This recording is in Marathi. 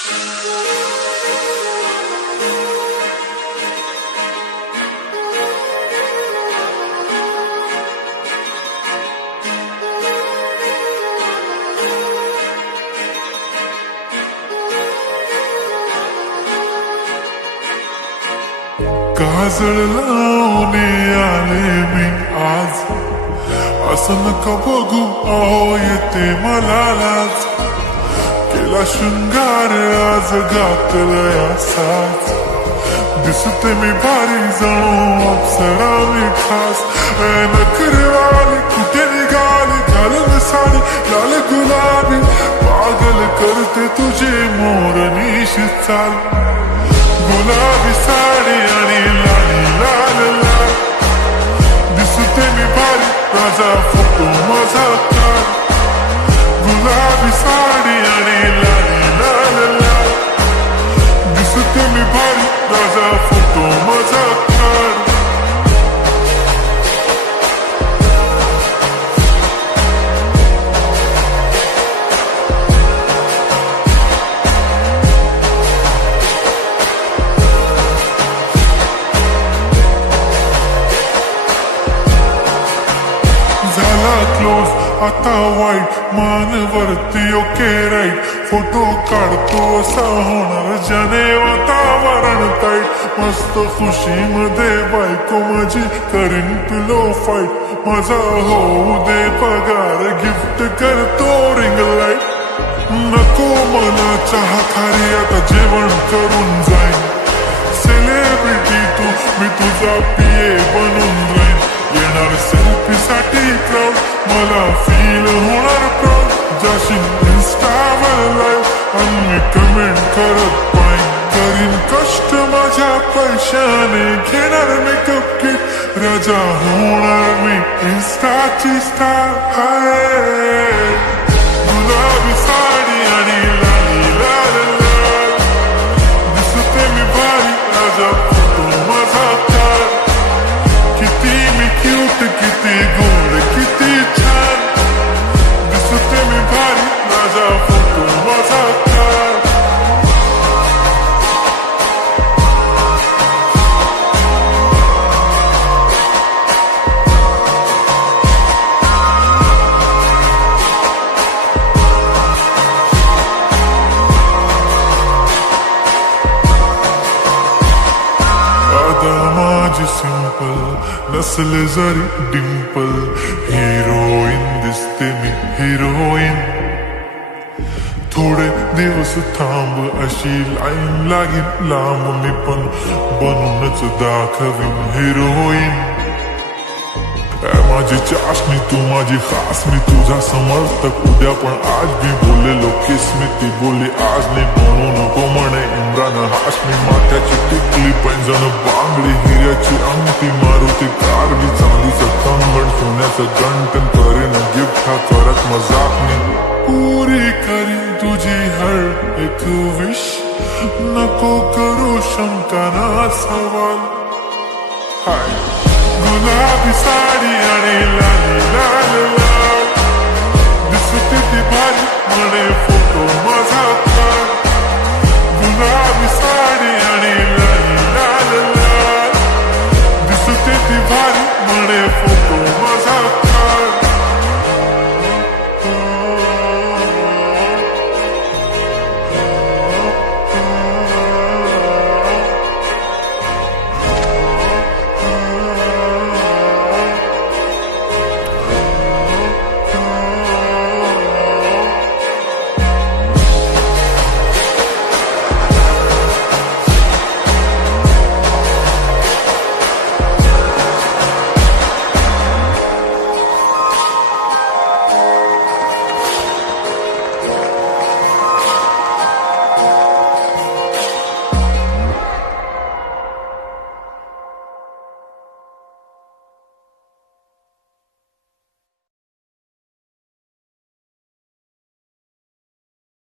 काजळ लावून आले मी आज, असं नका बघू अहो येते मला लाज. केला शृंगार आज घातलाय असाच, दिसते मी भारी जणू अप्सरा मी खास. नखरेवाली कुठे निघाली घालून साडी लाल गुलाबी, पागल करते तुझे मोरनीश चाल. गुलाबी साडी आणि लाली लाल लाल, दिसते मी भारी माझा फोटो माझा काढ. गुलाबी साडी आणि लाली लाल लाल, दिसते मी भारी माझा फोटो माझा काढ. झाला क्लोज आता वाईट, मानवरती ओके राईट. फोटो काढतो असा होणार ज्याने वातावरण टाईट. मस्त खुशीमध्ये बायको माझी करीन पिलो फाईट. माझा होऊ दे पगार गिफ्ट करतो रिंग लाईट. नको मला चहा खारी आता जेवण करून जाईन. सेलिब्रिटी तू मी तुझा पिये बनून जाईन. येणार सेल्फी साठी क्राऊड, मला फील होणार प्राऊड. जाशील इन्स्टावर लाईव्ह आणि मी कमेंट करत पाईन. करीन कष्ट माझ्या पैशाने, घेणार मेकअप किट. राजा होणार मी इन्स्टाची स्टार. गुलाबी साडी आणि लाली लाल लाल, दिसते मी भारी राजा फोटो माझा काढ. किती मी क्यूट किती गोड किती छान, दिसते मी भारी माझा फोटो माझा काढ. आता माझी सिंपल नसले जरी डिंपल, हिरोईन दिसते मी हिरोईन. थोडे दिवस थांब अशी लाईन लागेल लांब, मी पण बनूनच दाखवीन हिरोईन. माझी चाशनी तू माझी खास, मी तुझा समर्थक उद्या पण आज मी बोललेलो किस मी ती बोलली आज नाही. म्हणू नको म्हणे इम्रान हाशमी. माथ्याची टिकली पैंजण बांगडी, हिऱ्याची अंगठी मारुती कारवी, चांदीचं कंगण सोन्याचं गंटन. करीन गिफ्ट हा करत मजाक मी, पुरी करीन तुझी हर एक विश. नको करू शंका ना सवाल. हाय गुलाबी साडी आणि लाली लाल लाल, दिसते ती भारी म्हणे फोटो माझा काढ. गुलाबी